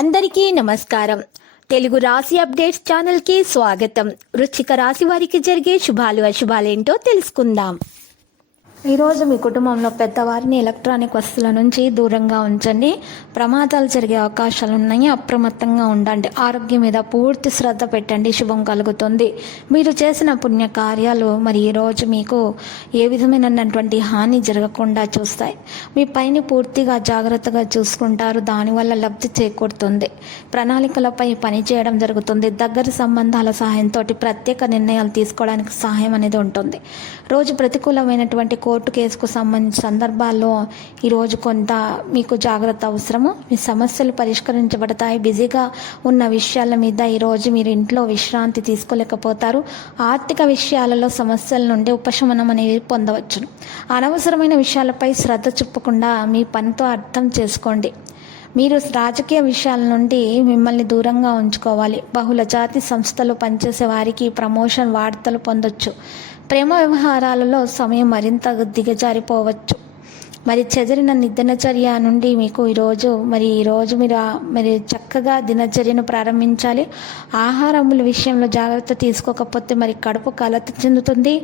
అందరికీ నమస్కారం. తెలుగు రాశి అప్డేట్స్ ఛానల్ కి స్వాగతం. వృశ్చిక రాశి వారికి జరిగే శుభాలు అశుభాలేంటో తెలుసుకుందాం. ఈరోజు మీ కుటుంబంలో పెద్దవారిని ఎలక్ట్రానిక్ వస్తువుల నుంచి దూరంగా ఉంచండి. ప్రమాదాలు జరిగే అవకాశాలు ఉన్నాయి. అప్రమత్తంగా ఉండండి. ఆరోగ్యం మీద పూర్తి శ్రద్ధ పెట్టండి. శుభం కలుగుతుంది. మీరు చేసిన పుణ్య కార్యాలు మరి ఈరోజు మీకు ఏ విధమైనటువంటి హాని జరగకుండా చూస్తాయి. మీ పైన పూర్తిగా జాగ్రత్తగా చూసుకుంటారు. దానివల్ల లబ్ధి చేకూరుతుంది. ప్రణాళికలపై పని చేయడం జరుగుతుంది. దగ్గర సంబంధాల సహాయంతో ప్రత్యేక నిర్ణయాలు తీసుకోవడానికి సహాయం అనేది ఉంటుంది. రోజు ప్రతికూలమైనటువంటి కోర్టు కేసుకు సంబంధించిన సందర్భాల్లో ఈరోజు కొంత మీకు జాగ్రత్త అవసరము. మీ సమస్యలు పరిష్కరించబడతాయి. బిజీగా ఉన్న విషయాల మీద ఈరోజు మీరు ఇంట్లో విశ్రాంతి తీసుకోలేకపోతారు. ఆర్థిక విషయాలలో సమస్యల నుండి ఉపశమనం అనేది పొందవచ్చును. అనవసరమైన విషయాలపై శ్రద్ధ చూపకుండా మీ పనితో అర్థం చేసుకోండి. మీరు రాజకీయ విషయాల నుండి మిమ్మల్ని దూరంగా ఉంచుకోవాలి. బహుళ జాతి సంస్థలు పనిచేసే వారికి ప్రమోషన్ వార్తలు పొందొచ్చు. ప్రేమ వ్యవహారాలలో సమయం మరింత దిగజారిపోవచ్చు. మరి చెదిరిన దినచర్య నుండి మీకు ఈరోజు మీరు చక్కగా దినచర్యను ప్రారంభించాలి. ఆహారముల విషయంలో జాగ్రత్త తీసుకోకపోతే మరి కడుపు కలత చెందుతుంది.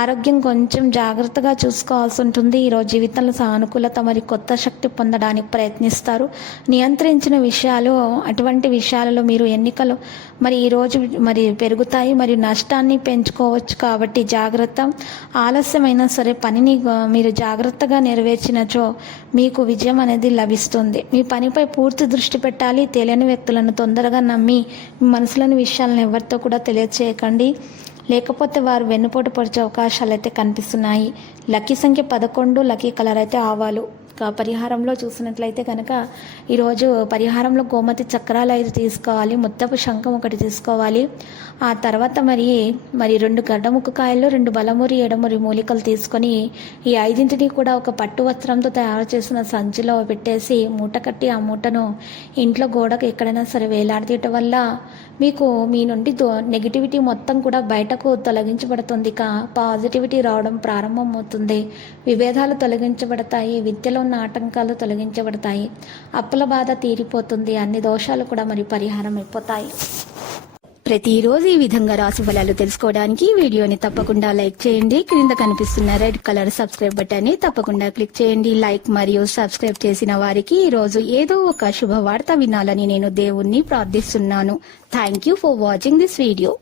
ఆరోగ్యం కొంచెం జాగ్రత్తగా చూసుకోవాల్సి ఉంటుంది. ఈరోజు జీవితంలో సానుకూలత మరి కొత్త శక్తి పొందడానికి ప్రయత్నిస్తారు. నియంత్రించిన విషయాలు అటువంటి విషయాలలో మీరు ఎన్నికలు ఈరోజు పెరుగుతాయి. మరియు నష్టాన్ని పెంచుకోవచ్చు. కాబట్టి జాగ్రత్త. ఆలస్యమైనా సరే పనిని మీరు జాగ్రత్తగా నెరవేర్చినచో మీకు విజయం అనేది లభిస్తుంది. మీ పనిపై పూర్తి దృష్టి పెట్టాలి. తెలియని వ్యక్తులను తొందరగా నమ్మి మీ మనసులోని విషయాలను ఎవరితో కూడా తెలియచేయకండి. లేకపోతే వారు వెన్నుపోటు పొడిచే అవకాశాలు అయితే కనిపిస్తున్నాయి. లక్కీ సంఖ్య 11. లక్కీ కలర్ అయితే ఆవాలు. పరిహారంలో చూసినట్లయితే కనుక ఈరోజు పరిహారంలో గోమతి చక్రాలు 5 తీసుకోవాలి. ముత్తపు శంఖం 1 తీసుకోవాలి. ఆ తర్వాత మరి 2 గడ్డముక్క కాయలు, 2 బలమురి ఎడమురి మూలికలు తీసుకొని ఈ 5ంటిని కూడా ఒక పట్టు వస్త్రంతో తయారు చేసిన సంచిలో పెట్టేసి మూట కట్టి ఆ మూటను ఇంట్లో గోడకు ఎక్కడైనా సరే వేలాడదీయటం వల్ల మీకు మీ నుండి నెగిటివిటీ మొత్తం కూడా బయటకు తొలగించబడుతుంది. పాజిటివిటీ రావడం ప్రారంభమవుతుంది. విభేదాలు తొలగించబడతాయి. విద్యలో ఉన్న ఆటంకాలు తొలగించబడతాయి. అప్పుల బాధ తీరిపోతుంది. అన్ని దోషాలు కూడా పరిహారం అయిపోతాయి. ప్రతిరోజు ఈ విధంగా రాశి ఫలాలు తెలుసుకోవడానికి వీడియోని తప్పకుండా లైక్ చేయండి. క్రింద కనిపిస్తున్న రెడ్ కలర్ సబ్స్క్రైబ్ బటన్ ని తప్పకుండా క్లిక్ చేయండి. లైక్ మరియు సబ్స్క్రైబ్ చేసిన వారికి ఈ రోజు ఏదో ఒక శుభవార్త వినాలని నేను దేవుణ్ణి ప్రార్థిస్తున్నాను. Thank you for watching this video.